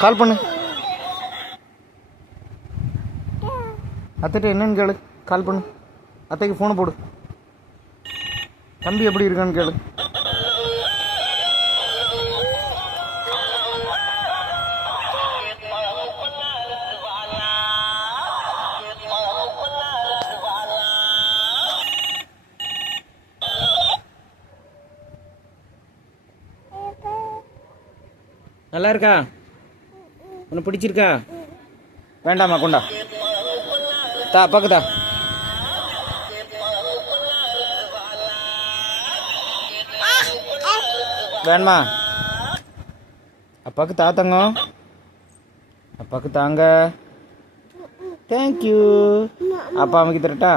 கால் பண்ணு. அத்தைகிட்ட என்னன்னு கேளு. கால் பண்ணு. அத்தைக்கு ஃபோனை போடு. தம்பி எப்படி இருக்கான்னு கேளு. நல்லா இருக்கா? உனக்கு பிடிச்சிருக்கா? வேண்டாமா, கொண்டா. தா அப்பாக்கு தா. வேணுமா? அப்பாவுக்கு தா தங்கம். அப்பாவுக்கு தாங்க. தேங்க்யூ. அப்பா அமைக்க தரட்டா?